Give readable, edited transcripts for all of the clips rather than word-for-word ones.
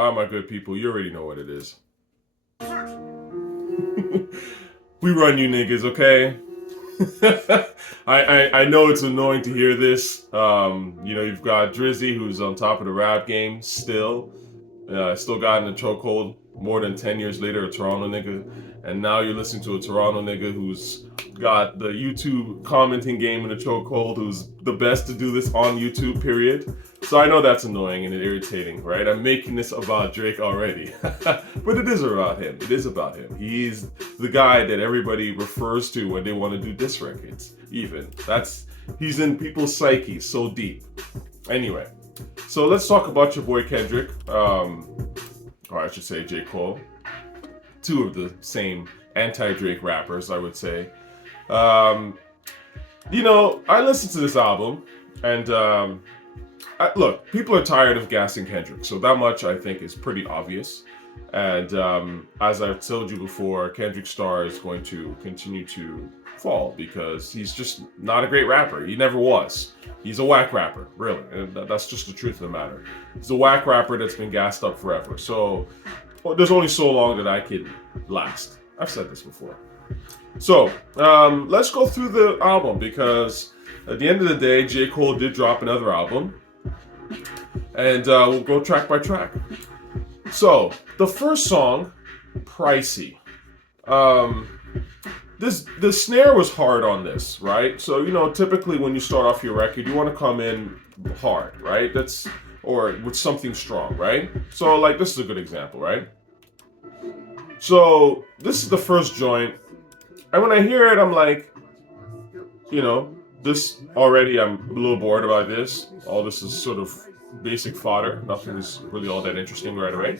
Ah, my good people, you already know what it is. We run you niggas, okay? I know it's annoying to hear this. You know, you've got Drizzy, who's on top of the rap game still. Still got in the chokehold more than 10 years later, a Toronto nigga. And now you're listening to a Toronto nigga who's got the YouTube commenting game in the chokehold, who's the best to do this on YouTube, period. So I know that's annoying and irritating, right? I'm making this about Drake already. But it is about him. It is about him. He's the guy that everybody refers to when they want to do diss records, even. He's in people's psyche so deep. Anyway, so let's talk about your boy Kendrick, or I should say J. Cole. Two of the same anti-Drake rappers, I would say. You know, I listened to this album, and look, people are tired of gassing Kendrick, so that much I think is pretty obvious. And as I've told you before, Kendrick's star is going to continue to fall because he's just not a great rapper. He never was. He's a whack rapper, really. And that's just the truth of the matter. He's a whack rapper that's been gassed up forever. So there's only so long that I can last. I've said this before. So let's go through the album because at the end of the day, J. Cole did drop another album. And we'll go track by track. So the first song, Pricey. The snare was hard on this, right? So, you know, typically when you start off your record, you want to come in hard, right? Or with something strong, right? So, like, this is a good example, right? So, this is the first joint. And when I hear it, I'm like, you know, this already, I'm a little bored about this. All this is sort of basic fodder. Nothing is really all that interesting right away.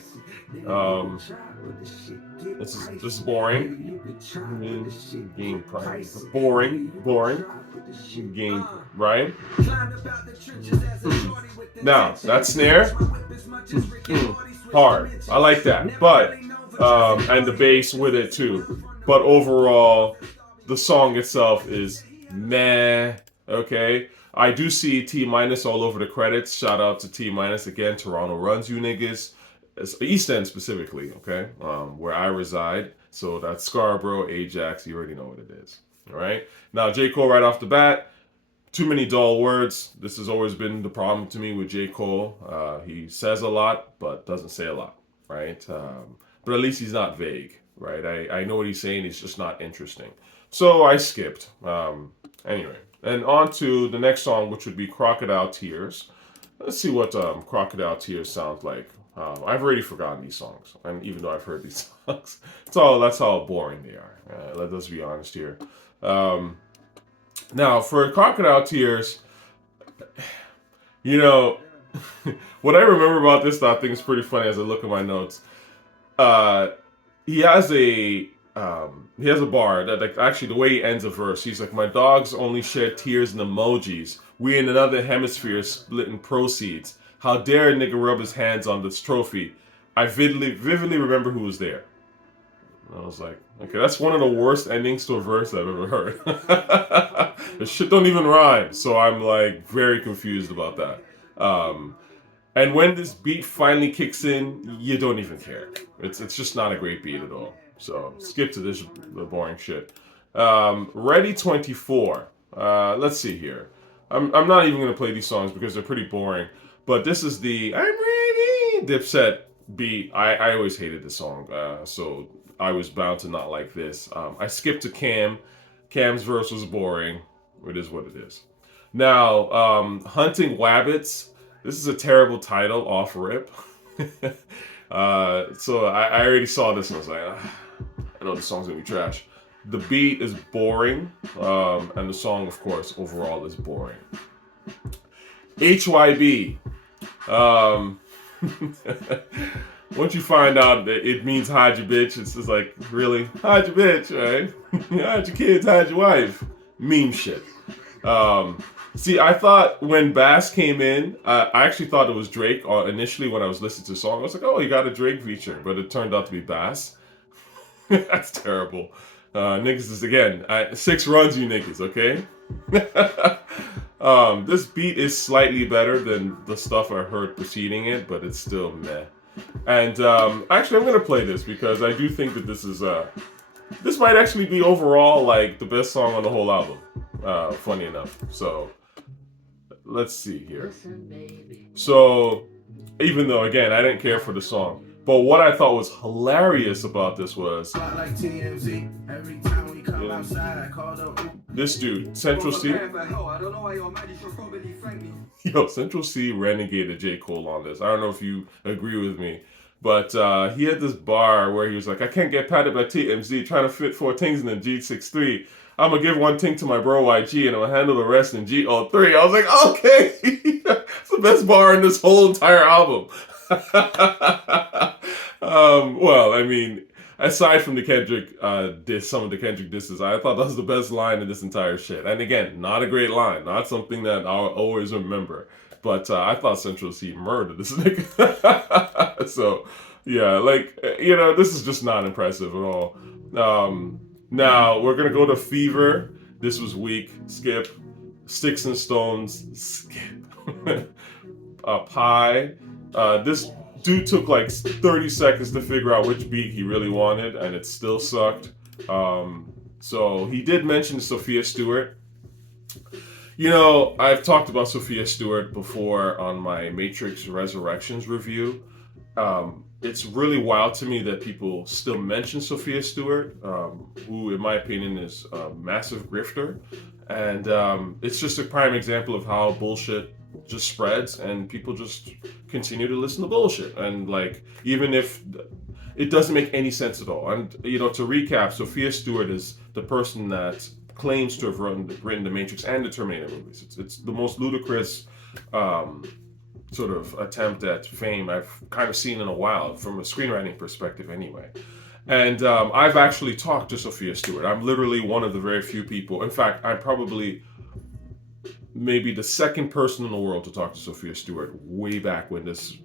This is boring. Game price. Boring. Game, right? Now, that snare, hard. I like that. But, and the bass with it too. But overall, the song itself is meh, okay? I do see T- all over the credits. Shout out to T- again. Toronto runs you niggas. It's East End specifically, okay? Where I reside. So that's Scarborough, Ajax. You already know what it is. All right? Now, J. Cole right off the bat. Too many dull words. This has always been the problem to me with J. Cole. He says a lot, but doesn't say a lot, right? But at least he's not vague, right? I know what he's saying. He's just not interesting. So I skipped. Anyway. And on to the next song, which would be Crocodile Tearz. Let's see what Crocodile Tearz sounds like. I've already forgotten these songs, and even though I've heard these songs, that's how boring they are. Let's be honest here. Now, for Crocodile Tearz, you know, what I remember about this that I think is pretty funny as I look at my notes. He has a bar that, like, actually the way he ends a verse, he's like, my dogs only shed tears and emojis. We in another hemisphere splitting proceeds. How dare a nigga rub his hands on this trophy? I vividly remember who was there. And I was like, okay, that's one of the worst endings to a verse I've ever heard. The shit don't even rhyme. So I'm like very confused about that. And when this beat finally kicks in, you don't even care. It's just not a great beat at all. So skip to the boring shit. Ready 24. Let's see here. I'm not even gonna play these songs because they're pretty boring. But this is the I'm ready Dipset beat. I always hated this song, so I was bound to not like this. I skipped to Cam. Cam's verse was boring. It is what it is. Now, Huntin Wabbitz. This is a terrible title off rip. So I already saw this and I was like, I know the song's gonna be trash. The beat is boring, and the song, of course, overall is boring. H.Y.B. Once you find out that it means hide your bitch, it's just like, really? Hide your bitch, right? Hide your kids, hide your wife. Meme shit. See, I thought when Bas came in, I actually thought it was Drake initially when I was listening to the song. I was like, oh, you got a Drake feature, but it turned out to be Bas. That's terrible. Niggas is, again, 6 runs you niggas, okay? This beat is slightly better than the stuff I heard preceding it, but it's still meh. And actually, I'm gonna play this because I do think that this might actually be overall like the best song on the whole album. Funny enough. So let's see here. So even though again I didn't care for the song, but what I thought was hilarious about this was this dude, Central Cee. Yo, Central Cee renegaded J. Cole on this. I don't know if you agree with me, but he had this bar where he was like, I can't get patted by TMZ, trying to fit 4 things in the G63. I'm gonna give 1 thing to my bro YG and I'm gonna handle the rest in G03. I was like, okay, it's the best bar in this whole entire album. Well, I mean, aside from the Kendrick some of the Kendrick disses, I thought that was the best line in this entire shit. And again, not a great line, not something that I'll always remember. But I thought Central Cee murdered this nigga. So, yeah, like, this is just not impressive at all. Now, we're going to go to Fever. This was weak. Skip. Sticks and Stones. Skip. Pie. This dude took like 30 seconds to figure out which beat he really wanted, and it still sucked. So he did mention Sophia Stewart. I've talked about Sophia Stewart before on my Matrix Resurrections review. It's really wild to me that people still mention Sophia Stewart, who, in my opinion, is a massive grifter. And it's just a prime example of how bullshit just spreads and people just continue to listen to bullshit. And, like, even if it doesn't make any sense at all. And, to recap, Sophia Stewart is the person that claims to have written the Matrix and the Terminator movies. It's the most ludicrous sort of attempt at fame I've kind of seen in a while, from a screenwriting perspective anyway. And I've actually talked to Sophia Stewart. I'm literally one of the very few people. In fact, I'm probably maybe the second person in the world to talk to Sophia Stewart way back when this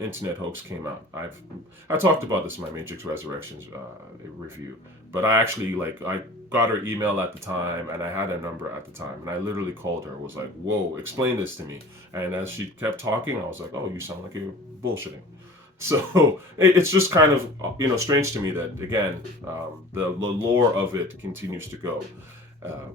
internet hoax came out. I talked about this in my Matrix Resurrections review, but I actually I got her email at the time and I had her number at the time, and I literally called her, was like, whoa, explain this to me. And as she kept talking, I was like, oh, you sound like you're bullshitting. So it's just kind of strange to me that, again, the lore of it continues to go.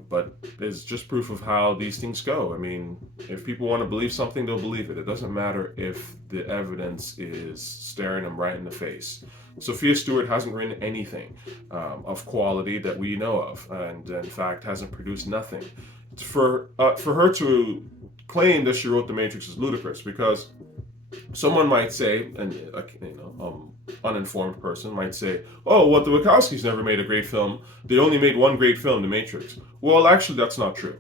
But it's just proof of how these things go. I mean, if people want to believe something, they'll believe it. It doesn't matter if the evidence is staring them right in the face. Sophia Stewart hasn't written anything of quality that we know of, and in fact hasn't produced nothing. For her to claim that she wrote The Matrix is ludicrous, because someone might say, and uninformed person might say, oh, well, the Wachowskis never made a great film. They only made one great film, The Matrix. Well, actually, that's not true.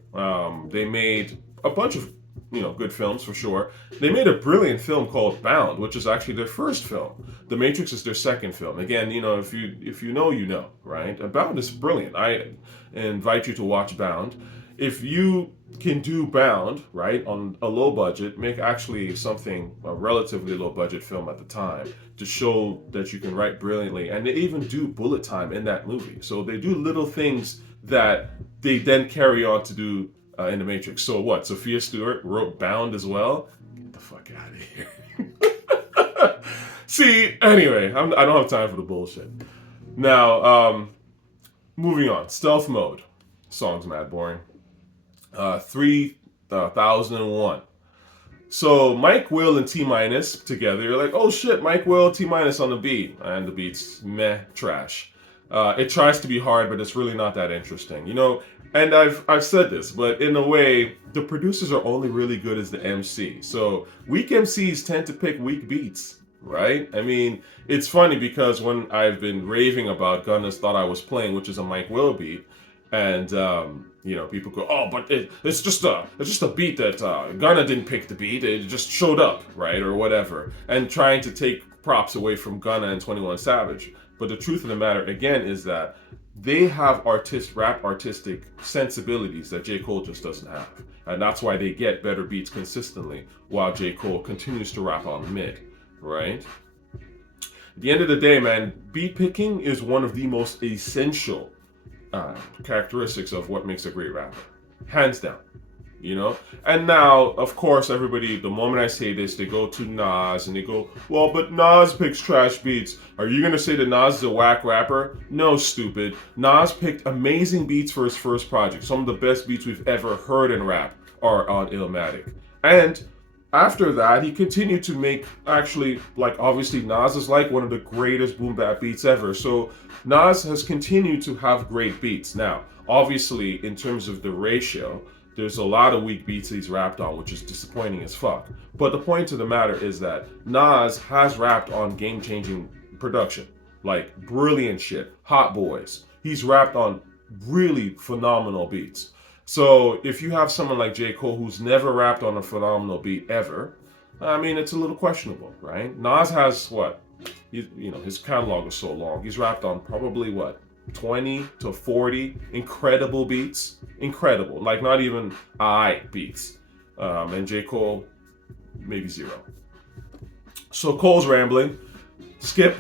They made a bunch of good films, for sure. They made a brilliant film called Bound, which is actually their first film. The Matrix is their second film. Again, if you know, right? And Bound is brilliant. I invite you to watch Bound. If you can do Bound, right, on a low budget, make actually a relatively low budget film at the time to show that you can write brilliantly. And they even do bullet time in that movie. So they do little things that they then carry on to do in The Matrix. So what? Sophia Stewart wrote Bound as well? Get the fuck out of here. See, anyway, I don't have time for the bullshit. Now, moving on. Stealth Mode. Song's mad boring. 3001. So Mike, Will, and T-Minus together. You're like, oh shit, Mike, Will, T-Minus on the beat. And the beat's meh, trash. It tries to be hard, but it's really not that interesting. And I've said this, but in a way, the producers are only really good as the MC. So weak MCs tend to pick weak beats, right? I mean, it's funny because when I've been raving about Gunna's Thought I Was Playing, which is a Mike Will beat, and people go, oh, but it's just a beat that Gunna didn't pick the beat, it just showed up, right, or whatever, and trying to take props away from Gunna and 21 Savage. But the truth of the matter, again, is that they have rap artistic sensibilities that J. Cole just doesn't have, and that's why they get better beats consistently, while J. Cole continues to rap on mid, right? At the end of the day, man, beat picking is one of the most essential characteristics of what makes a great rapper, hands down. you know? And now, of course, everybody, the moment I say this, they go to Nas and they go, well, but Nas picks trash beats. Are you gonna say that Nas is a whack rapper? No, stupid. Nas picked amazing beats for his first project. Some of the best beats we've ever heard in rap are on Illmatic. And after that, he continued to make, actually, like, obviously, Nas is like one of the greatest boom bap beats ever. So Nas has continued to have great beats. Now, obviously, in terms of the ratio, there's a lot of weak beats he's rapped on, which is disappointing as fuck. But the point of the matter is that Nas has rapped on game-changing production, like brilliant shit, Hot Boys. He's rapped on really phenomenal beats. So if you have someone like J. Cole who's never rapped on a phenomenal beat ever, I mean, it's a little questionable, right? Nas has what? His catalog is so long. He's rapped on probably what? 20 to 40 incredible beats. Incredible. Like not even beats. And J. Cole, maybe 0. So Cole's rambling. Skip.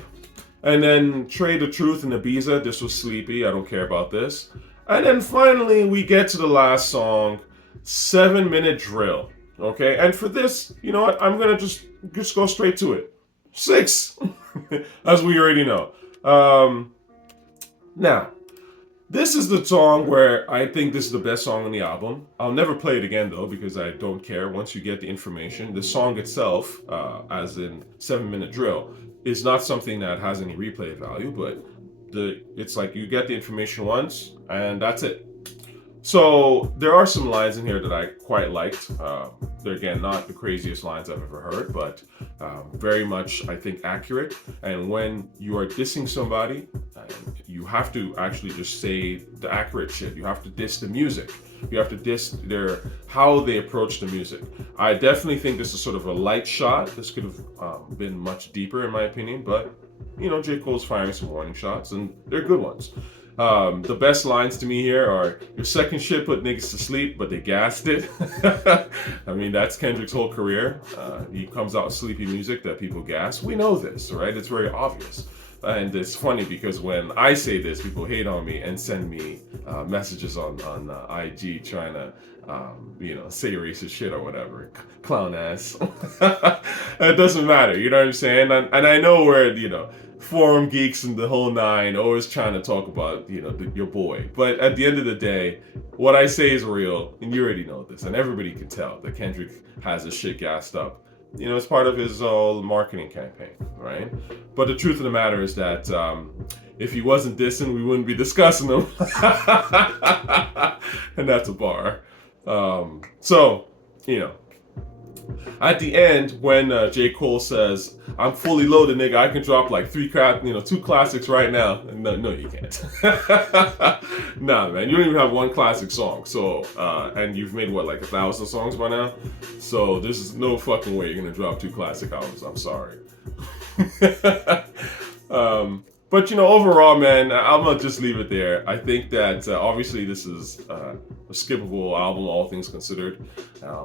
And then Trade the Truth and Ibiza. This was sleepy. I don't care about this. And then finally, we get to the last song, 7-minute drill. Okay, and for this, you know what? I'm gonna just go straight to it. 6, as we already know. Now, this is the song where I think this is the best song on the album. I'll never play it again though because I don't care. Once you get the information, the song itself, as in 7-minute drill, is not something that has any replay value, but it's like you get the information once and that's it. So there are some lines in here that I quite liked. They're again not the craziest lines I've ever heard, but very much I think accurate. And when you are dissing somebody, you have to actually just say the accurate shit. You have to diss the music. You have to diss how they approach the music. I definitely think this is sort of a light shot. This could have been much deeper in my opinion, but J. Cole's firing some warning shots, and they're good ones. The best lines to me here are, your second shit put niggas to sleep, but they gassed it. I mean, that's Kendrick's whole career. He comes out with sleepy music that people gas. We know this, right? It's very obvious. And it's funny because when I say this, people hate on me and send me messages on IG trying to, say racist shit or whatever. Clown ass. It doesn't matter, you know what I'm saying? And I know where, forum geeks and the whole nine always trying to talk about, your boy. But at the end of the day, what I say is real, and you already know this, and everybody can tell that Kendrick has his shit gassed up. It's part of his marketing campaign, right? But the truth of the matter is that if he wasn't dissing, we wouldn't be discussing him. And that's a bar. At the end, when J. Cole says, I'm fully loaded, nigga, I can drop like 2 classics right now. No, you can't. Nah, man, you don't even have 1 classic song. So, and you've made what, like 1,000 songs by now? So there's just no fucking way you're gonna drop 2 classic albums. I'm sorry. But overall, man, I'm gonna just leave it there. I think that obviously this is a skippable album, all things considered.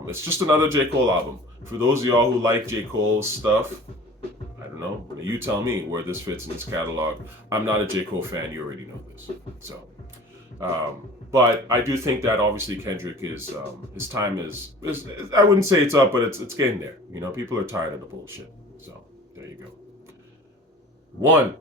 It's just another J. Cole album. For those of y'all who like J. Cole's stuff, I don't know, you tell me where this fits in his catalog. I'm not a J. Cole fan, you already know this. So, but I do think that obviously Kendrick is, his time is, I wouldn't say it's up, but it's getting there. People are tired of the bullshit. So, there you go. 1.